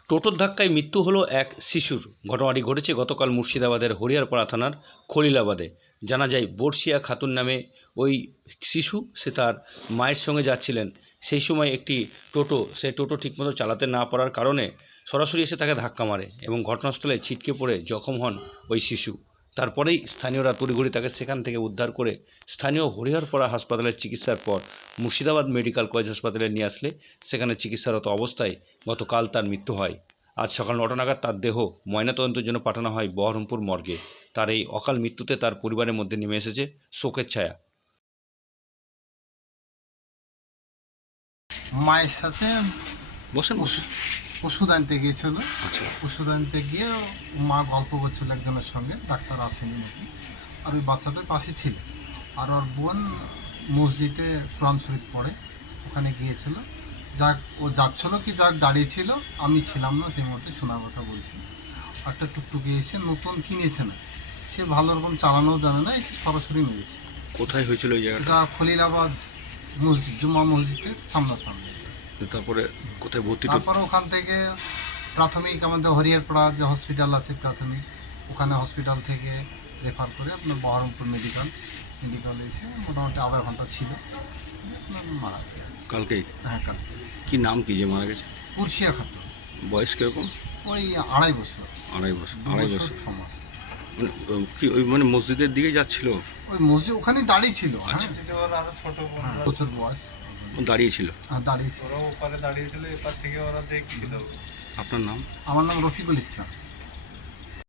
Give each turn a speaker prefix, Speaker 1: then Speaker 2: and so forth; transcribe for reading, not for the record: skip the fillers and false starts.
Speaker 1: টোটোর ধাক্কায় মৃত্যু হলো এক শিশুর। ঘটনাটি ঘটেছে গতকাল মুর্শিদাবাদের হরিহরপাড়া থানার খলিলাবাদে। জানা যায় বর্ষিয়া খাতুন নামে ওই শিশু, সে তার মায়ের সঙ্গে যাচ্ছিলেন। সেই সময় একটি টোটো ঠিকমতো চালাতে না পারার কারণে সরাসরি এসে তাকে ধাক্কা মারে এবং ঘটনাস্থলে ছিটকে পড়ে জখম হন ওই শিশু। তারপরেই স্থানীয়রা তড়িঘড়ি তাকে সেখান থেকে উদ্ধার করে স্থানীয় হরিহরপাড়া হাসপাতালের চিকিৎসার পর মুর্শিদাবাদ মেডিকেল কলেজ হাসপাতালে নিয়ে আসলে সেখানে চিকিৎসারত অবস্থায় গতকাল তার মৃত্যু হয়। আজ সকাল ৯টা নাগাদ তার দেহ ময়নাতদন্তের জন্য পাঠানো হয় বহরমপুর মর্গে। তার এই অকাল মৃত্যুতে তার পরিবারের মধ্যে নেমে এসেছে শোকের ছায়া।
Speaker 2: মায়ের সাথে
Speaker 1: বসেন।
Speaker 2: ওষুধ আনতে গিয়েছিল।
Speaker 1: আচ্ছা।
Speaker 2: ওষুধ আনতে গিয়ে মা গল্প করছিল একজনের সঙ্গে, ডাক্তার আসেনি নাকি, আর ওই বাচ্চাটার পাশে ছিল। আর ওর বোন মসজিদে কোরআন শরীফ পড়ে, ওখানে গিয়েছিল। যাক ও যাচ্ছিল কি যাক দাঁড়িয়েছিল, আমি ছিলাম না সেই মুহূর্তে, শোনার কথা বলছি। একটা টুকটুকি এসে নতুন কিনেছে না, সে ভালো রকম চালানোও জানে না, এসে সরাসরি মেরেছে।
Speaker 1: কোথায় হয়েছিল এই জায়গাটা?
Speaker 2: এটা খলিলাবাদ মসজিদ, জুমা মসজিদের সামনাসামনি।
Speaker 1: তারপরে কোথায় ভর্তি?
Speaker 2: তারপরে ওখান থেকে প্রাথমিক আমাদের হরিহরপাড়া যে হসপিটাল আছে প্রাথমিক, ওখানে হসপিটাল থেকে রেফার করে আপনার বহরমপুর মেডিকেলে এসে মোটামুটি আধা ঘন্টা ছিল, আপনার মারা গেছে।
Speaker 1: কালকেই?
Speaker 2: হ্যাঁ, কালকে।
Speaker 1: কি নাম কি যে মারা গেছে?
Speaker 2: পুরশিয়া খাতুন,
Speaker 1: বয়স কিরকম?
Speaker 2: ওই 2.5 বছর,
Speaker 1: 2.5 বছর।
Speaker 2: 2
Speaker 1: 2.5
Speaker 2: বছর
Speaker 1: বছর
Speaker 2: 6 মাস।
Speaker 1: কি ওই মসজিদের দিকে যাচ্ছিল?
Speaker 2: ওই মসজিদ ওখানেই দাঁড়িয়ে ছিল।
Speaker 1: আচ্ছা।
Speaker 3: আরো ছোট
Speaker 2: বছর বয়স।
Speaker 1: দাঁড়িয়ে ছিল?
Speaker 2: হ্যাঁ, দাঁড়িয়ে ছিল।
Speaker 3: ওরা ওপারে দাঁড়িয়েছিল, এপার থেকে ওরা দেখছিল।
Speaker 1: আপনার নাম?
Speaker 2: আমার নাম রফিকুল ইসলাম।